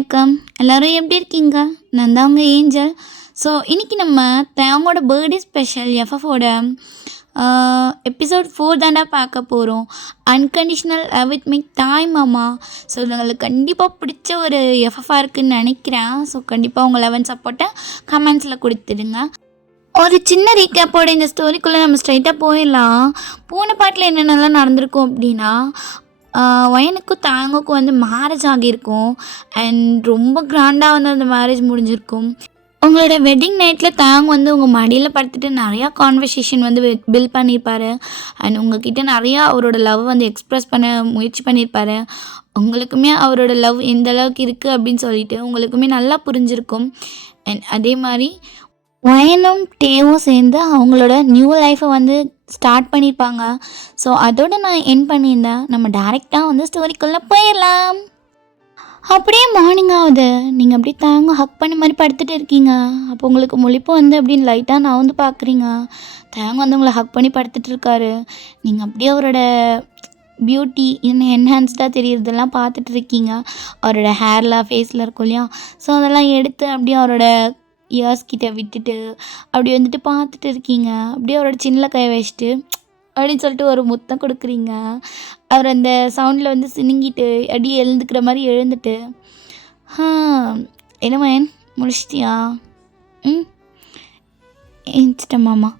வணக்கம். எல்லாரும் எப்படி இருக்கீங்க? நான் தான் உங்க ஏஞ்சல். ஸோ இன்னைக்கு நம்ம தேவங்கோட பர்த்டே ஸ்பெஷல் எஃப்எஃபோட எபிசோட் 4 தாண்டா பார்க்க போகிறோம். அன்கண்டிஷனல் லவ் வித் மை தாய் மாமா. ஸோ இது உங்களுக்கு கண்டிப்பாக பிடிச்ச ஒரு எஃப்எஃபாக இருக்குதுன்னு நினைக்கிறேன். ஸோ கண்டிப்பாக உங்கள் லவ் அண்ட் சப்போர்ட்டை கமெண்ட்ஸில் கொடுத்துடுங்க. ஒரு சின்ன ரீகேப்போட இந்த ஸ்டோரிக்குள்ளே நம்ம ஸ்ட்ரைட்டாக போயிடலாம். போன பாட்டில் என்னென்னலாம் நடந்திருக்கும் அப்படின்னா, வயனுக்கும் தாங்குக்கும் வந்து மேரேஜ் ஆகியிருக்கும். அண்ட் ரொம்ப கிராண்டாக வந்து அந்த மேரேஜ் முடிஞ்சிருக்கும். உங்களோட வெட்டிங் நைட்டில் தாங்க வந்து உங்கள் மடியில் படுத்துட்டு நிறையா கான்வர்சேஷன் வந்து பில்ட் பண்ணியிருப்பார். அண்ட் உங்ககிட்ட நிறையா அவரோட லவ் வந்து எக்ஸ்ப்ரெஸ் பண்ண முயற்சி பண்ணியிருப்பார். உங்களுக்குமே அவரோட லவ் எந்த அளவுக்கு இருக்குது அப்படின்னு சொல்லிட்டு உங்களுக்குமே நல்லா புரிஞ்சிருக்கும். அண்ட் அதே மாதிரி வயனும் டேவும் சேர்ந்து அவங்களோட நியூ லைஃப்பை வந்து ஸ்டார்ட் பண்ணியிருப்பாங்க. ஸோ அதோடு நான் என் பண்ணியிருந்தேன். நம்ம டேரெக்டாக வந்து ஸ்டோரிக்குள்ளே போயிடலாம். அப்படியே மார்னிங் ஆகுது. நீங்கள் அப்படியே தாங்க ஹக் பண்ண மாதிரி படுத்துட்டு இருக்கீங்க. அப்போ உங்களுக்கு முழிப்பு வந்து அப்படின்னு லைட்டாக நான் வந்து பார்க்குறீங்க. தேங்க வந்து உங்களை ஹக் பண்ணி படுத்துட்டு இருக்காரு. நீங்கள் அப்படியே அவரோட பியூட்டி இன்னும் என்ஹான்ஸ்டாக தெரியறதெல்லாம் பார்த்துட்டு இருக்கீங்க. அவரோட ஹேர்லாம் ஃபேஸில் இருக்கும் இல்லையா, ஸோ அதெல்லாம் எடுத்து அப்படியே அவரோட இயர்ஸ் கிட்ட விட்டுட்டு அப்படி வந்துட்டு பார்த்துட்டு இருக்கீங்க. அப்படியே அவரோட சின்னில் கை வச்சுட்டு அப்படின்னு சொல்லிட்டு ஒரு முத்தம் கொடுக்குறீங்க. அவர் அந்த சவுண்டில் வந்து சினுங்கிட்டு அப்படியே எழுந்துக்கிற மாதிரி எழுந்துட்டு, என்ன மயன் முடிச்சிட்டியா? ம் ஏஞ்சிட்டேன் மாமா.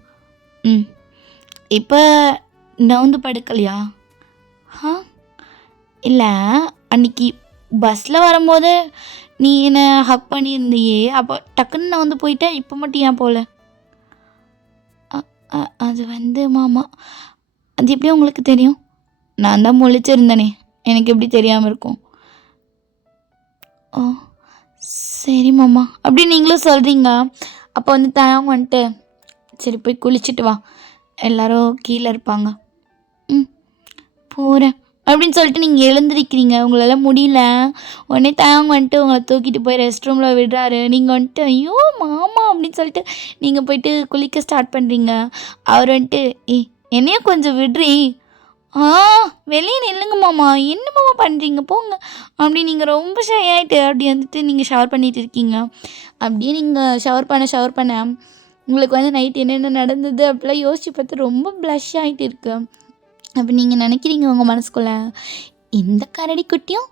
இப்போ நவுந்து படுக்கலையா? இல்லை, அன்னைக்கு பஸ்ஸில் வரும்போது நீ என்னை ஹக் பண்ணியிருந்தியே, அப்போ டக்குன்னு நான் வந்து போயிட்டேன். இப்போ மட்டும் ஏன் போகல? அது வந்து மாமா, அது எப்படி உங்களுக்கு தெரியும்? நான் தான் முழிச்சிருந்தேனே, எனக்கு எப்படி தெரியாமல் இருக்கும்? ஓ சரி மாமா, அப்படி நீங்களும் சொல்கிறீங்க. அப்போ வந்து தாங்க வந்துட்டு, சரி போய் குளிச்சுட்டு வா, எல்லோரும் கீழே இருப்பாங்க. போகிறேன் அப்படின்னு சொல்லிட்டு நீங்கள் எழுந்திருக்கிறீங்க. உங்களால் முடியல. உடனே தாங்க வந்துட்டு உங்களை தூக்கிட்டு போய் ரெஸ்ட் ரூமில் விடுறாரு. நீங்கள் வந்துட்டு ஐயோ மாமா அப்படின்னு சொல்லிட்டு நீங்கள் போயிட்டு குளிக்க ஸ்டார்ட் பண்ணுறீங்க. அவர் வந்துட்டு என்னையும் கொஞ்சம் விடுறீ, வெளியே நில்லுங்க மாமா, என்ன மாமா பண்ணுறீங்க போங்க அப்படி நீங்கள் ரொம்ப ஷை ஆகிட்டு அப்படி வந்துட்டு நீங்கள் ஷவர் பண்ணிகிட்டு இருக்கீங்க. அப்படியே நீங்கள் ஷவர் பண்ண உங்களுக்கு வந்து நைட் என்னென்ன நடந்தது அப்படிலாம் யோசித்து பார்த்து ரொம்ப ப்ளஷ் ஆகிட்டு இருக்கு. அப்போ நீங்கள் நினைக்கிறீங்க உங்கள் மனசுக்குள்ளே, இந்த கரடி குட்டியும்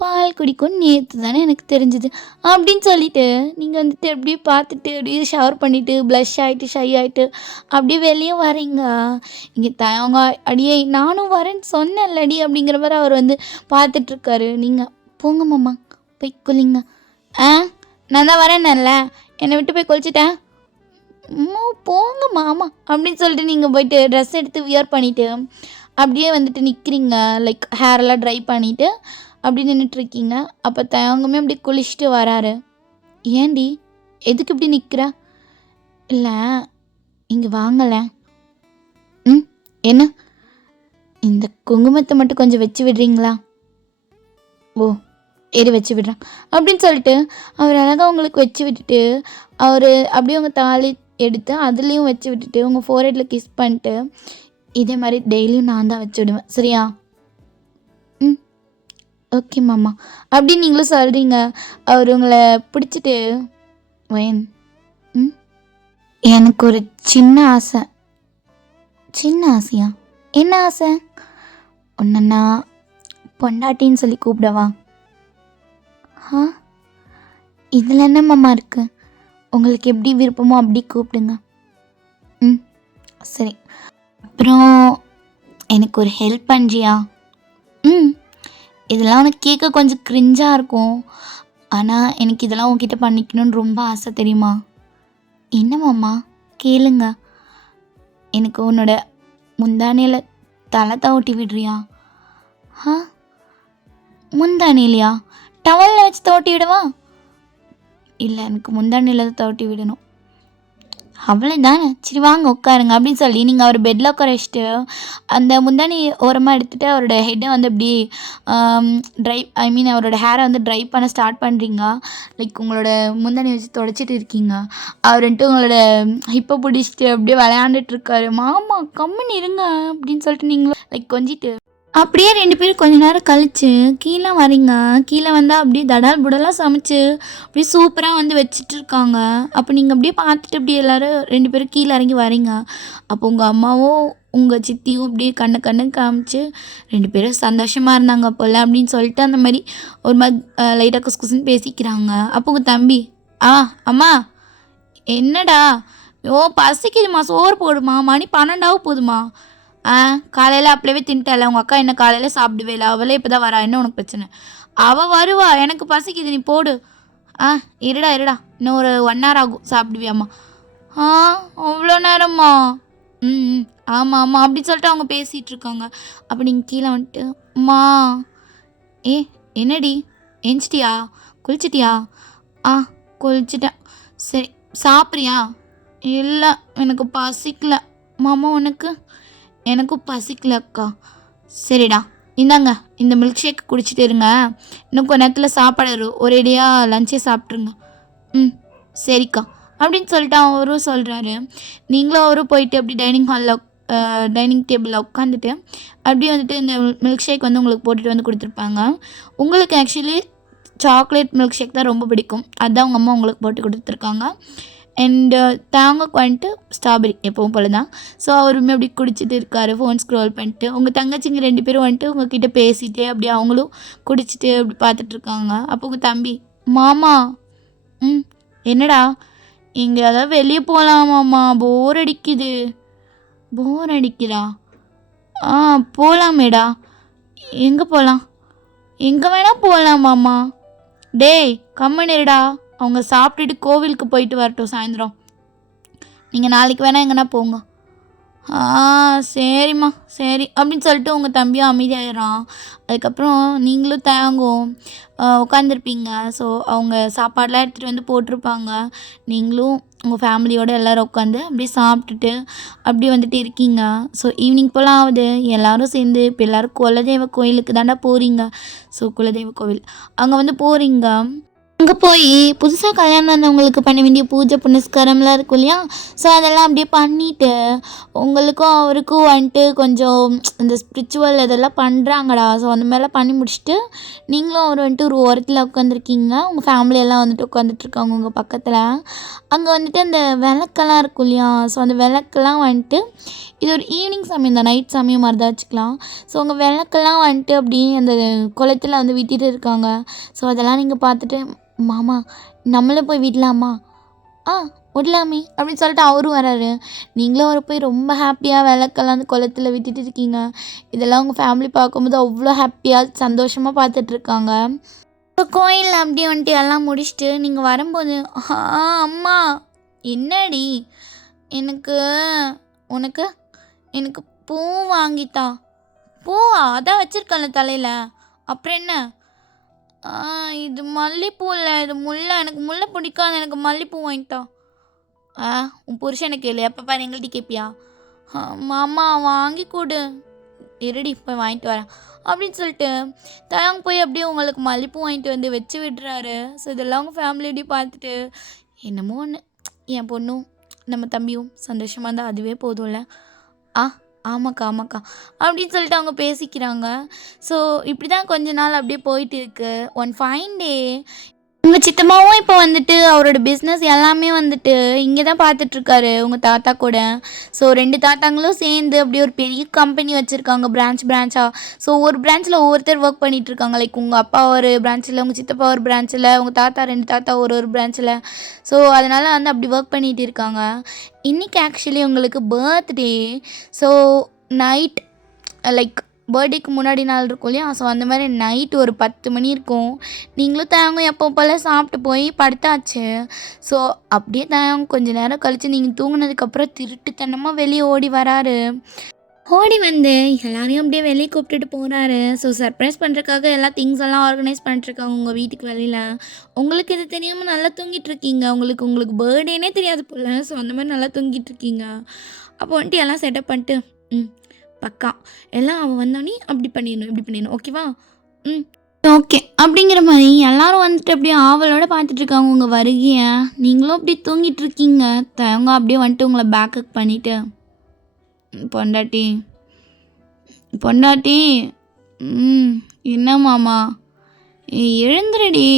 பால் குடிக்கும் நேற்று தானே எனக்கு தெரிஞ்சுது அப்படின்னு சொல்லிட்டு நீங்கள் வந்துட்டு அப்படியே பார்த்துட்டு அப்படியே ஷவர் பண்ணிவிட்டு ப்ளஷ் ஆகிட்டு ஷை ஆகிட்டு அப்படியே வெளியே வரீங்க. இங்கே அவங்க அடியே நானும் வரேன்னு சொன்னேன்லடி அப்படிங்கிற மாதிரி அவர் வந்து பார்த்துட்ருக்காரு. நீங்கள் போங்க மாமா போய் குளிங்க. நான் தான் வரேன்ல, என்னை விட்டு போய் குளிச்சுட்டேன். போங்க மாமா அப்படின்னு சொல்லிட்டு நீங்கள் போயிட்டு ட்ரெஸ் எடுத்து வியர் பண்ணிவிட்டு அப்படியே வந்துட்டு நிற்கிறீங்க. லைக் ஹேரெல்லாம் ட்ரை பண்ணிவிட்டு அப்படி நின்றுட்டுருக்கீங்க. அப்போ தயங்குமே அப்படி குளிச்சுட்டு வராரு. ஏண்டி எதுக்கு இப்படி நிற்கிற? இல்லை இங்கே வாங்கலை. என்ன இந்த குங்குமத்தை மட்டும் கொஞ்சம் வச்சு விடுறீங்களா? ஓ ஏறி வச்சு விடுறேன் அப்படின்னு சொல்லிட்டு அவர் அழகாக உங்களுக்கு வச்சு விட்டுட்டு அவர் அப்படியே உங்கள் தாலி எடுத்து அதுலேயும் வச்சு விட்டுட்டு உங்கள் ஃபோர்ஹெட்டில் கிஸ் பண்ணிட்டு, இதே மாதிரி டெய்லியும் நான் தான் வச்சு விடுவேன் சரியா? ஓகே மாமா அப்படின்னு நீங்களும் சொல்கிறீங்க. அவர் உங்களை பிடிச்சிட்டு, வயன் எனக்கு ஒரு சின்ன ஆசை. சின்ன ஆசையா? என்ன ஆசை? ஒன்றுன்னா பொண்டாட்டின்னு சொல்லி கூப்பிடவா? இதில் என்ன மாமா இருக்குது? உங்களுக்கு எப்படி விருப்பமோ அப்படி கூப்பிடுங்க. சரி, அப்புறம் எனக்கு ஒரு ஹெல்ப் பண்ணுறியா? இதெல்லாம் உனக்கு கேட்க கொஞ்சம் கிரிஞ்சாக இருக்கும், ஆனால் எனக்கு இதெல்லாம் உன்கிட்ட பண்ணிக்கணும்னு ரொம்ப ஆசை தெரியுமா? என்ன மாமா கேளுங்க. எனக்கு உன்னோட முந்தானையில் தலை தவட்டி விடுறியா? முந்தானையிலையா? டவலில் வச்சு தவட்டி விடவா? இல்லை, எனக்கு முந்தானையில் தான் தவட்டி விடணும். அவ்வளோ தானே, சரி வாங்க உட்காருங்க அப்படின்னு சொல்லி நீங்கள் அவர் பெட்டில் உட்கார வச்சுட்டு அந்த முந்தானி ஓரமாக எடுத்துகிட்டு அவரோட ஹெட்டை வந்து அப்படி அவரோட ஹேரை வந்து ட்ரை பண்ண ஸ்டார்ட் பண்ணுறீங்க. லைக் உங்களோட முந்தானி வச்சு தொடச்சிட்டு இருக்கீங்க. அவர் வந்துட்டு உங்களோட ஹிப்பை பிடிச்சிட்டு அப்படியே விளையாண்டுட்டு இருக்காரு. மாமா கம்முன்னு இருங்க அப்படின்னு சொல்லிட்டு நீங்களும் லைக் கொஞ்சிட்டு அப்படியே 2 பேரும் கொஞ்ச நேரம் கழிச்சு கீழ வரீங்க. கீழ வந்தா அப்படியே தடால் புடலா சமைச்சு, அப்படியே சூப்பரா வந்து வச்சுட்டுருக்காங்க. அப்போ நீங்க அப்படியே பார்த்துட்டு அப்படியே எல்லாரும் 2 பேரும் கீழ இறங்கி வரீங்க. அப்போ உங்க அம்மாவும், உங்க சித்தியும் அப்படியே கண்ணு காமிச்சு 2 பேரும் சந்தோஷமா இருந்தாங்க போல அப்படின்னு சொல்லிட்டு அந்த மாரி ஒரு மாரி லைட்டா குசுகுசுன்னு பேசிக்கிறாங்க. அப்போ உங்க தம்பி, அம்மா என்னடா? பசிக்குதும்மா சோறு போடுமா, மணி 12 போதுமா. காலையில் அப்பளவே தின்ட்டால, உங்கள் அக்கா என்ன காலையில் சாப்பிடவே இல்லை, அவளே இப்போ தான் வரா, என்ன உனக்கு பிரச்சனை? அவள் வருவா, எனக்கு பசிக்குது நீ போடு. இருடா இன்னும் ஒரு 1 hour ஆகும் சாப்பிடுவியாம்மா. ஆ அவ்வளோ நேரம்மா? ம் ஆமாம் அப்படின்னு சொல்லிட்டு அவங்க பேசிகிட்டு இருக்காங்க. அப்போ நீங்கள் கீழே வந்துட்டு, அம்மா ஏ என்னடி எஞ்சிட்டியா, குளிச்சிட்டியா? ஆ குளிச்சிட்டேன். சரி சாப்பிட்றியா? இல்லை எனக்கு பசிக்கல. மாமா உனக்கு? எனக்கும் பசிக்கல அக்கா. சரிடா இந்தாங்க இந்த மில்க் ஷேக் குடிச்சிட்டு இருங்க, இன்னும் கொஞ்ச நேரத்தில் சாப்பாடு ஒரேடியாக லஞ்சே சாப்பிட்ருங்க. சரிக்கா அப்படின்னு சொல்லிட்டு அவரும் சொல்கிறாரு. நீங்களும் அவரும் போயிட்டு அப்படி டைனிங் டேபிளில் உட்காந்துட்டு அப்படியே வந்துட்டு இந்த மில்க் ஷேக் வந்து உங்களுக்கு போட்டுட்டு வந்து கொடுத்துருப்பாங்க. உங்களுக்கு ஆக்சுவலி சாக்லேட் மில்க் ஷேக் தான் ரொம்ப பிடிக்கும், அதுதான் உங்கள் அம்மா உங்களுக்கு போட்டு கொடுத்துருக்காங்க. அண்டு தேங்காய்க்கு வந்துட்டு ஸ்ட்ராபெரி எப்பவும் போல தான். ஸோ அவருமே அப்படி குடிச்சிட்டு இருக்காரு, ஃபோன் ஸ்க்ரோல் பண்ணிட்டு. உங்கள் தங்கச்சிங்க 2 பேரும் வந்துட்டு உங்ககிட்ட பேசிகிட்டே அப்படியே அவங்களும் குடிச்சிட்டு அப்படி பார்த்துட்ருக்காங்க. அப்போ உங்கள் தம்பி, மாமா என்னடா இங்கே அதாவது வெளியே போகலாமாம்மா, போர் அடிக்குது. போர் அடிக்குதா? போகலாமேடா. எங்கே போகலாம்? எங்கே வேணால் போகலாமாம்மா. டேய் கம்முன்னுடா, அவங்க சாப்பிட்டுட்டு கோவிலுக்கு போயிட்டு வரட்டும் சாயந்தரம், நீங்கள் நாளைக்கு வேணால் எங்கன்னா போங்க. சரிம்மா சரி அப்படின்னு சொல்லிட்டு உங்கள் தம்பியும் அமைதியாகிடுறான். அதுக்கப்புறம் நீங்களும் தேங்கும் உட்காந்துருப்பீங்க. ஸோ அவங்க சாப்பாடெலாம் எடுத்துகிட்டு வந்து போட்டிருப்பாங்க. நீங்களும் உங்கள் ஃபேமிலியோடு எல்லோரும் உட்காந்து அப்படியே சாப்பிட்டுட்டு அப்படியே வந்துட்டு இருக்கீங்க. ஸோ ஈவினிங் போல் ஆகுது. எல்லோரும் சேர்ந்து இப்போ எல்லோரும் குலதெய்வ கோயிலுக்கு தாண்டா போகிறீங்க. ஸோ குலதெய்வ கோவில் அங்கே வந்து போகிறீங்க. அங்கே போய் புதுசாக கல்யாணம் ஆனவங்களுக்கு பண்ண வேண்டிய பூஜை புனஸ்காரம்லாம் இருக்கும் இல்லையா? ஸோ அதெல்லாம் அப்படியே பண்ணிவிட்டு உங்களுக்கும் அவருக்கும் வந்துட்டு கொஞ்சம் இந்த ஸ்பிரிச்சுவல் இதெல்லாம் பண்ணுறாங்கடா. ஸோ அந்த மாதிரிலாம் பண்ணி முடிச்சுட்டு நீங்களும் அவர் வந்துட்டு ஒரு ஓரத்தில் உட்காந்துருக்கீங்க. உங்கள் ஃபேமிலியெல்லாம் வந்துட்டு உட்காந்துட்ருக்காங்க உங்கள் பக்கத்தில். அங்கே வந்துட்டு அந்த விளக்கெல்லாம் இருக்கும் இல்லையா? ஸோ அந்த விளக்கெல்லாம் வந்துட்டு இது ஒரு ஈவினிங் சமயம் தான், நைட் சமயம் மாதிரி தான் வச்சுக்கலாம். ஸோ உங்கள் விளக்கெல்லாம் வந்துட்டு அப்படியே அந்த குளத்தில் வந்து விட்டுட்டு இருக்காங்க. ஸோ அதெல்லாம் நீங்கள் பார்த்துட்டு, மாமா நம்மளும் போய் விடலாமா? விடலாமே அப்படின்னு சொல்லிட்டு அவரும் வராரு. நீங்களும் அவரை போய் ரொம்ப ஹாப்பியாக விளக்கெல்லாம் அந்த குளத்தில் விட்டுட்டு இருக்கீங்க. இதெல்லாம் உங்கள் ஃபேமிலி பார்க்கும்போது அவ்வளோ ஹாப்பியாக சந்தோஷமாக பார்த்துட்ருக்காங்க. இப்போ கோயிலில் அப்படியே வந்துட்டு எல்லாம் முடிச்சுட்டு நீங்கள் வரும்போது, அம்மா என்னடி எனக்கு உனக்கு எனக்கு பூ வாங்கித்தா. பூவா? அதான் வச்சுருக்கல தலையில், அப்புறம் என்ன? இது மல்லிகைப்பூ இல்லை, இது முல்லை, எனக்கு முல்லை பிடிக்காது, எனக்கு மல்லிகைப்பூ வாங்கிட்டா. உன் புருஷனை கேளு, எப்போ பாரு எங்கள்கிட்ட கேட்பியா? மாமா வாங்கி கொடு. இருடி போய் வாங்கிட்டு வரேன் அப்படின்னு சொல்லிட்டு தாங்க போய் அப்படியே உங்களுக்கு மல்லிகைப்பூ வாங்கிட்டு வந்து வச்சு விடுறாரு. ஸோ இதெல்லாம் உங்கள் ஃபேமிலியோடய பார்த்துட்டு என்னமோ ஒன்று, என் பொண்ணும் நம்ம தம்பியும் சந்தோஷமாக இருந்தால் அதுவே போதும்ல. ஆமாக்கா அப்படின்னு சொல்லிட்டு அவங்க பேசிக்கிறாங்க. ஸோ இப்படி தான் கொஞ்ச நாள் அப்படியே போயிட்டு இருக்கு. ஒன் ஃபைன் டே உங்கள் சித்தம்மாவும் இப்போ வந்துட்டு அவரோட பிஸ்னஸ் எல்லாமே வந்துட்டு இங்கே தான் பார்த்துட்ருக்காரு உங்கள் தாத்தா கூட. ஸோ 2 தாத்தாங்களும் சேர்ந்து அப்படியே ஒரு பெரிய கம்பெனி வச்சுருக்காங்க, பிரான்ச்சாக. ஸோ ஒரு பிரான்ச்சில் ஒவ்வொருத்தர் ஒர்க் பண்ணிகிட்ருக்காங்க. லைக் உங்கள் அப்பா ஒரு பிரான்ச்சில், உங்கள் சித்தப்பா ஒரு பிரான்ச்சில், உங்கள் தாத்தா 2 தாத்தா ஒரு பிரான்ச்சில். ஸோ அதனால் வந்து அப்படி ஒர்க் பண்ணிகிட்டு இருக்காங்க. இன்றைக்கி ஆக்சுவலி உங்களுக்கு பர்த்டே. ஸோ நைட் லைக் பர்த்டேக்கு முன்னாடி நாள் இருக்கும் இல்லையா? ஸோ அந்த மாதிரி நைட்டு ஒரு 10 மணி இருக்கும். நீங்களும் தேங்க எப்போ போல் சாப்பிட்டு போய் படுத்தாச்சு. ஸோ அப்படியே தேங்க கொஞ்சம் நேரம் கழித்து நீங்கள் தூங்கினதுக்கப்புறம் திருட்டுத்தனமாக வெளியே ஓடி வராரு. ஓடி வந்து எல்லாரையும் அப்படியே வெளியே கூப்பிட்டுட்டு போகிறாரு. ஸோ சர்ப்ரைஸ் பண்ணுறதுக்காக எல்லா திங்ஸ் எல்லாம் ஆர்கனைஸ் பண்ணிட்டுருக்காங்க உங்கள் வீட்டுக்கு வெளியில். உங்களுக்கு இது தெரியாமல் நல்லா தூங்கிட்டுருக்கீங்க. உங்களுக்கு பர்த்டேனே தெரியாது போல். ஸோ அந்த மாதிரி நல்லா தூங்கிட்டுருக்கீங்க. அப்போ வந்துட்டு எல்லாம் செட்டப் பண்ணிட்டு பக்கா எல்லாம் அவள் வந்தோடனே அப்படி பண்ணிடணும், இப்படி பண்ணிடணும், ஓகேவா? ஓகே அப்படிங்கிற மாதிரி எல்லோரும் வந்துட்டு அப்படியே ஆவலோடு பார்த்துட்ருக்காங்க உங்கள் வருகையை. நீங்களும் அப்படி தூங்கிட்டுருக்கீங்க. தவங்க அப்படியே வந்துட்டு உங்களை பேக்கப் பண்ணிவிட்டு, பொண்டாட்டி ம். என்ன மாமா? எழுந்திருடி.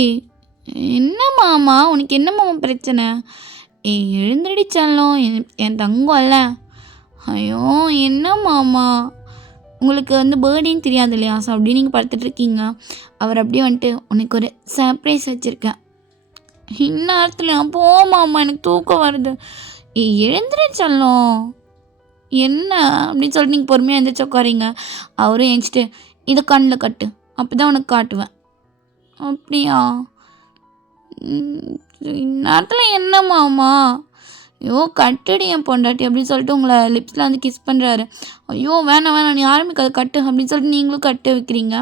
என்ன மாமா? உனக்கு என்ன மாமா பிரச்சனை? எழுந்திருடி செல்லம். என் தங்கம்ல. ஐயோ! என்ன மாமா? உங்களுக்கு வந்து பர்த்டேன்னு தெரியாது இல்லையா? ஸோ அப்படியே நீங்கள் படுத்துட்ருக்கீங்க. அவர் அப்படியே வந்துட்டு உனக்கு ஒரு சர்ப்ரைஸ் வச்சுருக்கேன். இந்நேரத்துலயா? போ மாமா, எனக்கு தூக்கம் வருது. எழுந்திரி செல்லம். என்ன அப்படின்னு சொல்லிட்டு நீங்கள் பொறுமையாக எந்திரிச்சு உட்காரீங்க. அவரும் எந்திச்சிட்டு இதை கண்ணில் கட்டு, அப்போ தான் உனக்கு காட்டுவேன். அப்படியா? இந்நேரத்தில் என்ன மாமா? ஐயோ கட்டுடி என் பொண்டாட்டி அப்படின்னு சொல்லிட்டு உங்களை லிப்ஸில் வந்து கிஸ் பண்ணுறாரு. ஐயோ வேணாம் வேணாம், நீ ஆரம்பிக்காத கட்டு அப்படின்னு சொல்லிட்டு நீங்களும் கட்டு வைக்கிறீங்க.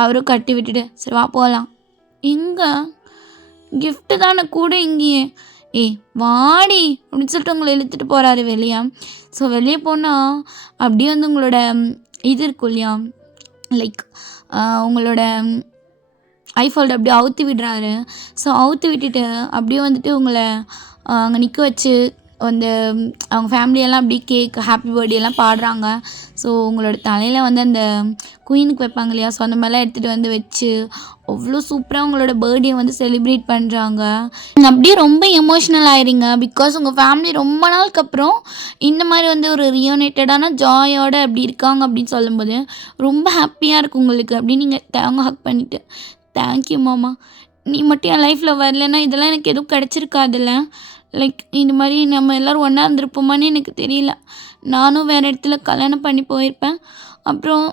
அவரும் கட்டி விட்டுட்டு சரி வா போகலாம். எங்கே? கிஃப்ட்டு தானே கூட இங்கேயே. ஏய் வாடி அப்படின்னு சொல்லிட்டு உங்களை இழுத்துட்டு போகிறாரு வெளியே. ஸோ வெளியே போனால் அப்படியே வந்து உங்களோட இது இருக்கும் இல்லையா, லைக் உங்களோட ஐஃபோல்டு அப்படியே அவுத்து விடுறாரு. ஸோ அவுத்து விட்டுட்டு அப்படியே வந்துட்டு உங்களை அங்கே நிற்க வச்சு அந்த அவங்க ஃபேமிலியெல்லாம் அப்படியே கேக் ஹாப்பி பர்த்டேலாம் பாடுறாங்க. ஸோ உங்களோட தலையில் வந்து அந்த குயினுக்கு வைப்பாங்க இல்லையா, ஸோ அந்த மாதிரிலாம் எடுத்துகிட்டு வந்து வச்சு அவ்வளோ சூப்பராக உங்களோட பர்த்டே வந்து செலிப்ரேட் பண்ணுறாங்க. நீங்கள் அப்படியே ரொம்ப எமோஷ்னல் ஆயிடுங்க. பிகாஸ் உங்கள் ஃபேமிலி ரொம்ப நாளுக்கு அப்புறம் இந்த மாதிரி வந்து ஒரு ரியூனைட்டடான ஜாயோட அப்படி இருக்காங்க அப்படின்னு சொல்லும்போது ரொம்ப ஹாப்பியாக இருக்கும் உங்களுக்கு. அப்படின்னு நீங்கள் தேங்க ஹக் பண்ணிவிட்டு தேங்க்யூ மாமா, நீ மட்டும் என் லைஃப்பில் வரலன்னா இதெல்லாம் எனக்கு எதுவும் கிடச்சிருக்காதுல்ல. லைக் இந்த மாதிரி நம்ம எல்லோரும் ஒன்றா இருந்திருப்போமான்னு எனக்கு தெரியல. நானும் வேறு இடத்துல கல்யாணம் பண்ணி போயிருப்பேன். அப்புறம்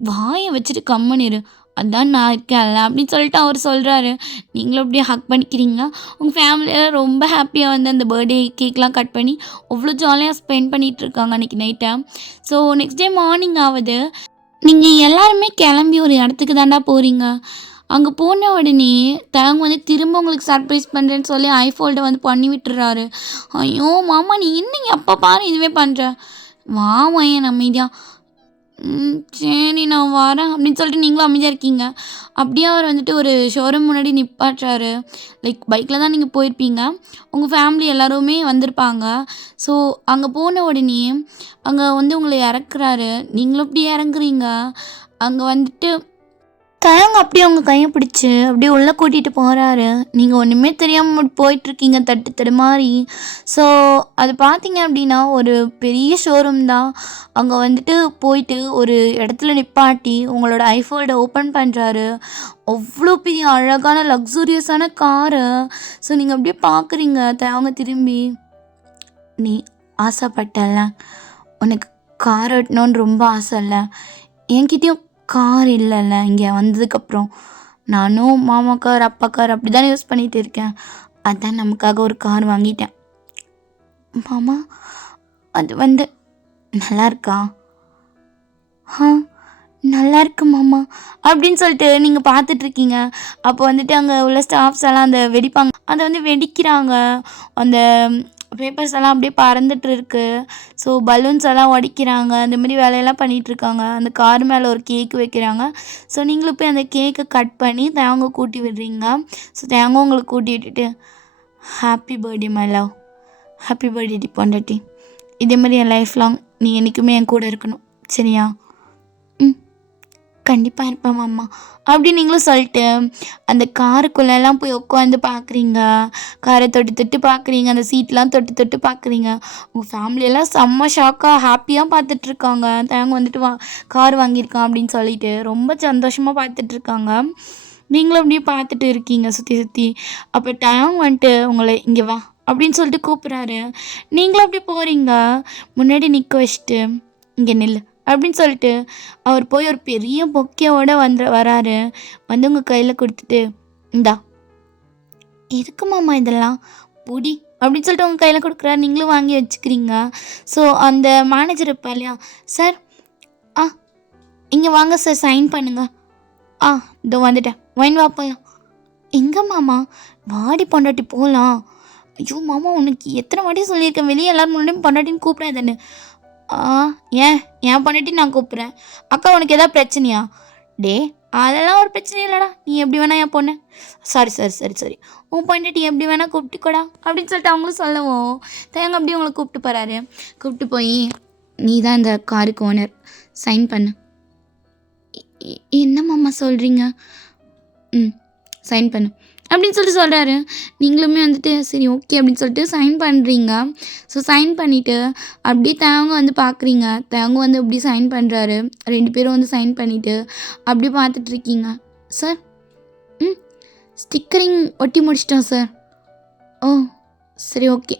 வாயை வச்சுட்டு கம்முன்னு அதான் நான் இருக்கேன்ல அப்படின்னு சொல்லிட்டு அவர் சொல்கிறாரு. நீங்களும் அப்படியே ஹக் பண்ணிக்கிறீங்க. உங்கள் ஃபேமிலியில் ரொம்ப ஹாப்பியாக வந்து அந்த பர்த்டே கேக்லாம் கட் பண்ணி அவ்வளோ ஜாலியாக ஸ்பெண்ட் பண்ணிகிட்ருக்காங்க அன்றைக்கி நைட்டை. ஸோ நெக்ஸ்ட் டே மார்னிங் ஆகுது. நீங்கள் எல்லாருமே கிளம்பி ஒரு இடத்துக்கு தாண்டா போகிறீங்க. அங்கே போன உடனே தேங்க வந்து திரும்ப உங்களுக்கு சர்ப்ரைஸ் பண்ணுறேன்னு சொல்லி ஐஃபோல்டை வந்து பண்ணி விட்டுறாரு. ஐயோ மாமா, நீ என்னங்க எப்போ பாரு இதுவே பண்ணுற? வாமா ஏன் அமைதியாக. சரி நான் வரேன் அப்படின்னு சொல்லிட்டு நீங்களும் அமைதியாக இருக்கீங்க. அப்படியே அவர் வந்துட்டு ஒரு ஷோரூம் முன்னாடி நிப்பாட்டுறாரு. லைக் பைக்கில் தான் நீங்கள் போயிருப்பீங்க, உங்கள் ஃபேமிலி எல்லாருமே வந்திருப்பாங்க. ஸோ அங்கே போன உடனே அங்கே வந்து உங்களை இறக்குறாரு. நீங்களும் அப்படியே இறங்குறீங்க. அங்கே வந்துட்டு தயங்க அப்படியே அவங்க கையை பிடிச்சி அப்படியே உள்ளே கூட்டிகிட்டு போகிறாரு. நீங்கள் ஒன்றுமே தெரியாமல் போயிட்டுருக்கீங்க தட்டு தடுமாறி. ஸோ அது பார்த்தீங்க அப்படின்னா ஒரு பெரிய ஷோரூம் தான். அங்கே வந்துட்டு போயிட்டு ஒரு இடத்துல நிப்பாட்டி உங்களோட ஐஃபோல்டை ஓப்பன் பண்ணுறாரு. அவ்வளோ பெரிய அழகான லக்ஸூரியஸான காரு. ஸோ நீங்கள் அப்படியே பார்க்குறீங்க. அவங்க திரும்பி நீ ஆசைப்பட்டல, உனக்கு கார் ஓட்டணுன்னு ரொம்ப ஆசை இல்லை, என்கிட்டயும் கார் இல்லைல்ல. இங்கே வந்ததுக்கப்புறம் நானும் மாமா கார் அப்பா கார் அப்படி தானே யூஸ் பண்ணிகிட்டு இருக்கேன். அதான் நமக்காக ஒரு கார் வாங்கிட்டேன். மாமா அது வந்து நல்லா இருக்கா? நல்லா இருக்கு மாமா அப்படின்னு சொல்லிட்டு நீங்கள் பார்த்துட்ருக்கீங்க. அப்போ வந்துட்டு அங்கே உள்ள ஸ்டாஃப்ஸ் எல்லாம் அந்த வெடிப்பாங்க, அதை வந்து வெடிக்கிறாங்க. அந்த பேப்பர்ஸ் எல்லாம் அப்படியே பறந்துட்டு இருக்கு. ஸோ பலூன்ஸ் எல்லாம் உடைக்கிறாங்க. அந்த மாதிரி வேலையெல்லாம் பண்ணிகிட்ருக்காங்க. அந்த கார் மேலே ஒரு கேக்கு வைக்கிறாங்க. ஸோ நீங்களும் போய் அந்த கேக்கை கட் பண்ணி தேங்க கூட்டி விடுறீங்க. ஸோ தேங்க உங்களுக்கு கூட்டி விட்டுட்டு happy birthday my love, happy birthday டி பொண்டாட்டி, இதே மாதிரி என் லைஃப் லாங் நீ என்றைக்குமே என் கூட இருக்கணும், சரியா? கண்டிப்பாக இருப்பேன் மாமா அப்படின்னு நீங்களும் சொல்லிட்டு அந்த காருக்குள்ளெல்லாம் போய் உட்காந்து பார்க்குறீங்க. காரை தொட்டு தொட்டு பார்க்குறீங்க. அந்த சீட்லாம் தொட்டு தொட்டு பார்க்குறீங்க. உங்கள் ஃபேமிலியெல்லாம் செம்ம ஷாக்காக ஹாப்பியாக பார்த்துட்ருக்காங்க. தேங்க வந்துட்டு கார் வாங்கியிருக்கான் அப்படின்னு சொல்லிட்டு ரொம்ப சந்தோஷமாக பார்த்துட்ருக்காங்க. நீங்களும் அப்படியே பார்த்துட்டு இருக்கீங்க சுற்றி சுற்றி. அப்போ தேங்க வந்துட்டு உங்களை இங்கே வா அப்படின்னு சொல்லிட்டு கூப்பிட்றாரு. நீங்களும் அப்படி போகிறீங்க. முன்னாடி நிற்க வச்சுட்டு இங்கே நில்லு அப்படின்னு சொல்லிட்டு அவர் போய் ஒரு பெரிய பொக்கையோடு வராரு. வந்து உங்கள் கையில் கொடுத்துட்டு இந்தா எதுக்கு மாமா இதெல்லாம் பொடி அப்படின்னு சொல்லிட்டு உங்கள் கையில் கொடுக்குறாரு. நீங்களும் வாங்கி வச்சுக்கிறீங்க. ஸோ அந்த மேனேஜர் இருப்பா இல்லையா, சார் இங்கே வாங்க சார், சைன் பண்ணுங்க. இதோ வந்துட்டேன், வைன் வா போகலாம். எங்கே மாமா? வாடி பொண்டாட்டி போகலாம். ஐயோ மாமா, உனக்கு எத்தனை வாட்டி சொல்லியிருக்கேன் வெளியே எல்லோரும் முன்னாடியும் பொண்டாட்டின்னு கூப்பிடாதுன்னு. ஏன் பொண்டாட்டி நான் கூப்பிட்றேன். அக்கா உனக்கு எதாவது பிரச்சனையா? டே அதெல்லாம் ஒரு பிரச்சனை இல்லைடா, நீ எப்படி வேணா என் பொண்ணு. சரி உன் பொண்டாட்டி எப்படி வேணா கூப்பிட்டுக்கோடா அப்படின்னு சொல்லிட்டு அவங்களும் சொல்லவும் தேங்க அப்படியே உங்களை கூப்பிட்டு போகிறாரு. கூப்பிட்டு போய் நீ தான் இந்த காருக்கு ஓனர், சைன் பண்ணு. என்ன மாமா சொல்கிறீங்க? ம் சைன் பண்ணு அப்படின்னு சொல்லிட்டு சொல்கிறாரு. நீங்களுமே வந்துட்டு சரி ஓகே அப்படின்னு சொல்லிட்டு சைன் பண்ணுறீங்க. ஸோ சைன் பண்ணிவிட்டு அப்படியே தேவங்க வந்து பார்க்குறீங்க. தேவங்க வந்து அப்படி சைன் பண்ணுறாரு. 2 பேரும் வந்து சைன் பண்ணிவிட்டு அப்படி பார்த்துட்ருக்கீங்க. சார் ம் ஸ்டிக்கரிங் ஒட்டி முடிச்சிட்டோம் சார். ஓ சரி ஓகே.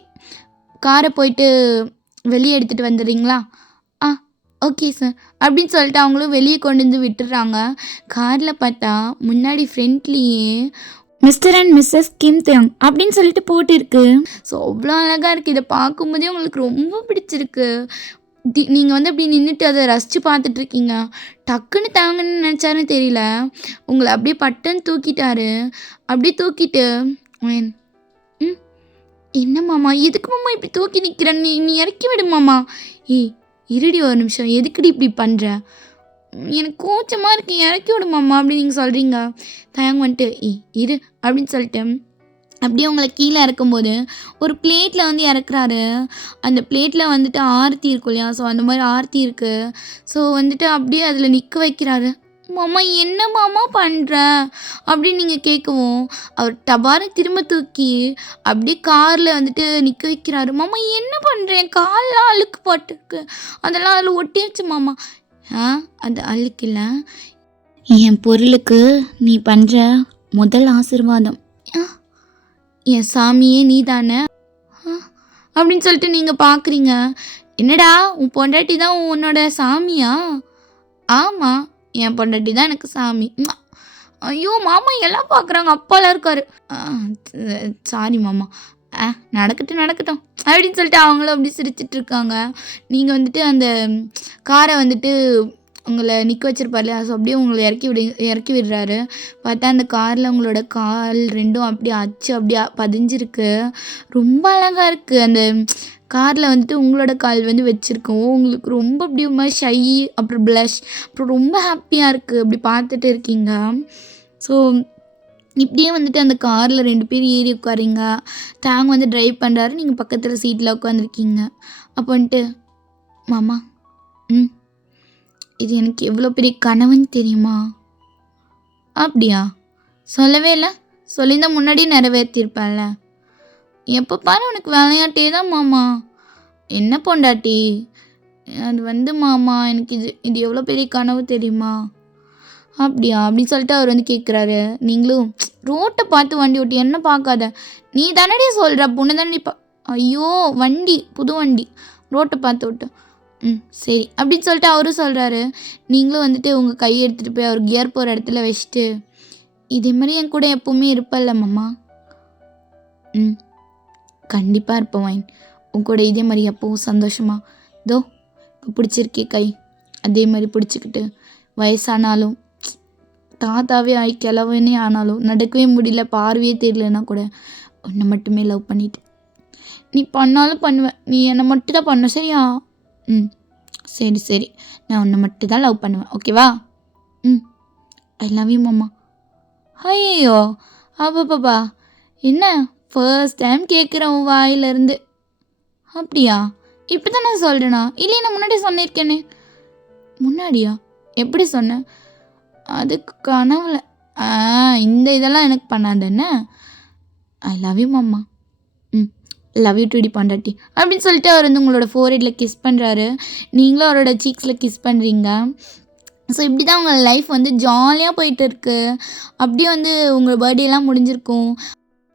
காரை போயிட்டு வெளியே எடுத்துகிட்டு வந்துடுறீங்களா? ஆ ஓகே சார் அப்படின்னு சொல்லிட்டு அவங்களும் வெளியே கொண்டு வந்து விட்டுடுறாங்க. காரில் பார்த்தா முன்னாடி ஃப்ரண்ட்லேயே மிஸ்டர் அண்ட் மிஸ்ஸஸ் கிம் தியோங் அப்படின்னு சொல்லிட்டு போட்டிருக்கு. ஸோ அவ்வளோ அழகாக இருக்குது. இதை பார்க்கும்போதே உங்களுக்கு ரொம்ப பிடிச்சிருக்கு. நீங்கள் வந்து அப்படி நின்றுட்டு அதை ரசித்து பார்த்துட்ருக்கீங்க. டக்குன்னு தாங்கன்னு நினச்சாருன்னு தெரியல. உங்களை அப்படியே பட்டன் தூக்கிட்டாரு. அப்படியே தூக்கிட்டு ம் என்ன மாமா எதுக்கு மாமா இப்படி தூக்கி நிற்கிற? நீ நீ இறக்கி விடு மாமா. ஏய் இருடி ஒரு நிமிஷம், எதுக்குடி இப்படி பண்ணுற? எனக்கு கூச்சமாக இருக்கு, இறக்கி விடு மாமா அப்படின்னு நீங்கள் சொல்கிறீங்க. தயங்க வந்துட்டு இரு அப்படின்னு சொல்லிட்டு அப்படியே உங்களை கீழே இறக்கும்போது ஒரு பிளேட்டில் வந்து இறக்குறாரு. அந்த பிளேட்டில் வந்துட்டு ஆரத்தி இருக்கும் இல்லையா? ஸோ அந்த மாதிரி ஆரத்தி இருக்குது. ஸோ வந்துட்டு அப்படியே அதில் நிற்க வைக்கிறாரு. மாமா என்ன மாமா பண்ணுற அப்படின்னு நீங்கள் கேட்கவும் அவர் டபாரை திரும்ப தூக்கி அப்படியே காரில் வந்துட்டு நிற்க வைக்கிறாரு. மாமா என்ன பண்ணுறேன்? கால்லாம் அழுக்கு போட்டுருக்கு, அதெல்லாம் அதில் ஒட்டிடுச்சு மாமா. அது அழுக்கு இல்லை, என் பொருளுக்கு நீ பண்ணுற முதல் ஆசீர்வாதம். என் சாமியே நீ தானே அப்படின்னு சொல்லிட்டு நீங்கள் பார்க்குறீங்க. என்னடா உன் பொண்டாட்டி தான் உன்னோட சாமியா? ஆமாம், என் பொண்டாட்டி தான் எனக்கு சாமி. ஐயோ மாமா எல்லாம் பார்க்குறாங்க, அப்பாலாம் இருக்காரு. சாரி மாமா. நடக்கட்டும் நடக்கட்டும் அப்படின்னு சொல்லிட்டு அவங்களும் அப்படி சிரிச்சிட்ருக்காங்க. நீங்கள் வந்துட்டு அந்த காரை வந்துட்டு உங்களை நிற்க வச்சிருப்பார் இல்லையா? ஸோ அப்படியே உங்களை இறக்கி விடுறாரு. பார்த்தா அந்த காரில் உங்களோட கால் ரெண்டும் அப்படியே அச்சு அப்படியே பதிஞ்சிருக்கு. ரொம்ப அழகாக இருக்குது. அந்த காரில் வந்துட்டு உங்களோட கால் வந்து வச்சுருக்கோம். உங்களுக்கு ரொம்ப அப்படி ஒரு மாதிரி ஷை, அப்புறம் ப்ளஷ், அப்புறம் ரொம்ப ஹாப்பியாக இருக்குது. அப்படி பார்த்துட்டு இருக்கீங்க. ஸோ இப்படியே வந்துட்டு அந்த காரில் 2 பேர் ஏறி உட்காரிங்க. தாங்க வந்து ட்ரைவ் பண்ணுறாரு, நீங்கள் பக்கத்தில் சீட்டில் உட்காந்துருக்கீங்க. அப்போ வந்துட்டு மாமா இது எனக்கு எவ்வளோ பெரிய கனவுன்னு தெரியுமா? அப்படியா? சொல்லவே இல்லை. சொல்லியிருந்தால் முன்னாடியே நிறைவேற்றிருப்பேன்ல. எப்போ பாரு உனக்கு விளையாட்டே தான் மாமா. என்ன பொண்டாட்டி? அது வந்து மாமா எனக்கு இது எவ்வளோ பெரிய கனவு தெரியுமா? அப்படியா அப்படின்னு சொல்லிட்டு அவர் வந்து கேட்குறாரு. நீங்களும் ரோட்டை பார்த்து வண்டி ஓட்டி என்ன பார்க்காத, நீ தானடி சொல்கிற பொண்ணு தானே ஐயோ வண்டி புது வண்டி ரோட்டை பார்த்து ஓட்டு. சரி அப்படின்னு சொல்லிட்டு அவரும் சொல்கிறாரு. நீங்களும் வந்துட்டு உங்கள் கையை எடுத்துகிட்டு போய் அவர் கியர் போகிற இடத்துல வச்சுட்டு இதே மாதிரி என் கூட எப்போவுமே இருப்பல்ல மாமா? கண்டிப்பாக இருப்பேன் வைன், உன் கூட இதே மாதிரி எப்போவும் சந்தோஷமா. இதோ இப்போ பிடிச்சிருக்கே கை, அதே மாதிரி பிடிச்சிக்கிட்டு வயசானாலும் தாத்தாவே ஆகி கிளவனே ஆனாலும் நடக்கவே முடியல, பார்வையே தெரியலன்னா கூட உன்னை மட்டுமே லவ் பண்ணிட்டு நீ பண்ணாலும் பண்ணுவேன், நீ என்னை மட்டும் தான் பண்ண சரியா? சரி சரி, நான் உன்னை மட்டும் தான் லவ் பண்ணுவேன், ஓகேவா? ஐ லவ் யூ மாமா. ஐயோ அப்பப்பா, என்ன ஃபர்ஸ்ட் டைம் கேட்குறேன் உன் வாயிலிருந்து. அப்படியா? இப்போ தான் நான் சொல்கிறேனா? இல்லையே நான் முன்னாடி சொல்லியிருக்கேனே. முன்னாடியா? எப்படி சொன்னேன்? அதுக்கு கனவுல. இந்த இதெல்லாம் எனக்கு பண்ணாதுன்னு. ஐ லவ் யூ மாமா. லவ் யூ டுடி பொண்டாட்டி அப்படின்னு சொல்லிட்டு அவர் வந்து உங்களோட ஃபோர்ஹெட்டில் கிஸ் பண்ணுறாரு. நீங்களும் அவரோட சீக்ஸில் கிஸ் பண்ணுறீங்க. ஸோ இப்படி தான் உங்கள் லைஃப் வந்து ஜாலியாக போயிட்டு இருக்கு. அப்படியே வந்து உங்கள் பர்த்டேலாம் முடிஞ்சிருக்கும்.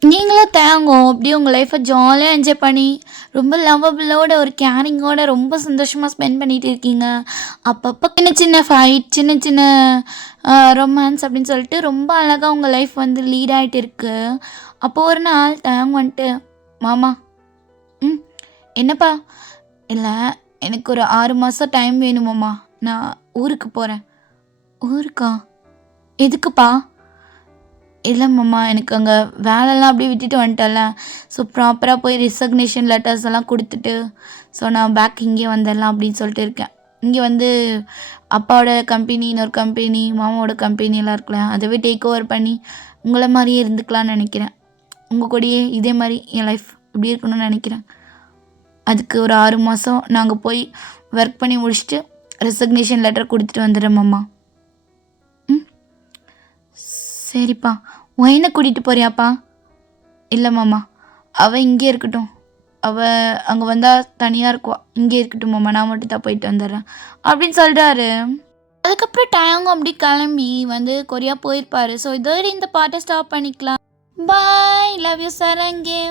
நீங்களும் தேங்கோ அப்படியே உங்கள் லைஃப்பை ஜாலியாக என்ஜாய் பண்ணி ரொம்ப லவ்வபிளோட ஒரு கேரிங்கோட ரொம்ப சந்தோஷமாக ஸ்பெண்ட் பண்ணிகிட்டு இருக்கீங்க. அப்பப்போ சின்ன சின்ன ஃபைட், சின்ன சின்ன ரொமான்ஸ் அப்படின்னு சொல்லிட்டு ரொம்ப அழகாக உங்கள் லைஃப் வந்து லீட் ஆகிட்டு இருக்கு. அப்போது ஒரு நாள் தேங்க வந்துட்டு மாமா என்னப்பா? இல்லை எனக்கு ஒரு 6 மாதம் டைம் வேணுமாம்மா, நான் ஊருக்கு போகிறேன். ஊருக்கா? எதுக்குப்பா? இல்லை மாமா, எனக்கு அங்கே வேலைலாம் அப்படியே விட்டுட்டு வந்துட்டேன்ல. ஸோ ப்ராப்பராக போய் ரிசக்னேஷன் லெட்டர்ஸ் எல்லாம் கொடுத்துட்டு ஸோ நான் பேக் இங்கே வந்துடலாம் அப்படின்னு சொல்லிட்டு இருக்கேன். இங்கே வந்து அப்பாவோட கம்பெனி, இன்னொரு கம்பெனி, மாமாவோட கம்பெனியெல்லாம் இருக்கலாம், அதவே டேக் ஓவர் பண்ணி உங்களை மாதிரியே இருந்துக்கலான்னு நினைக்கிறேன். உங்கள் கூடயே இதே மாதிரி என் லைஃப் இப்படி இருக்கணும்னு நினைக்கிறேன். அதுக்கு ஒரு 6 மாதம் நாங்கள் போய் ஒர்க் பண்ணி முடிச்சுட்டு ரெசிக்னேஷன் லெட்டர் கொடுத்துட்டு வந்துடுறேன் மாமா. சரிப்பா. ஒயினை கூட்டிகிட்டு போறியாப்பா? இல்லை மாமா, அவள் இங்கே இருக்கட்டும். அவள் அங்கே வந்தால் தனியாக இருக்குவா. இங்கே இருக்கட்டும் மாமா, நான் மட்டும் தான் போயிட்டு வந்துடுறேன் அப்படின்னு சொல்கிறாரு. அதுக்கப்புறம் டயங்க அப்படி கிளம்பி வந்து கொரியா போயிருப்பாரு. ஸோ இதோட இந்த பாட்டை ஸ்டாப் பண்ணிக்கலாம். பாய், லவ் யூ சரங்கே.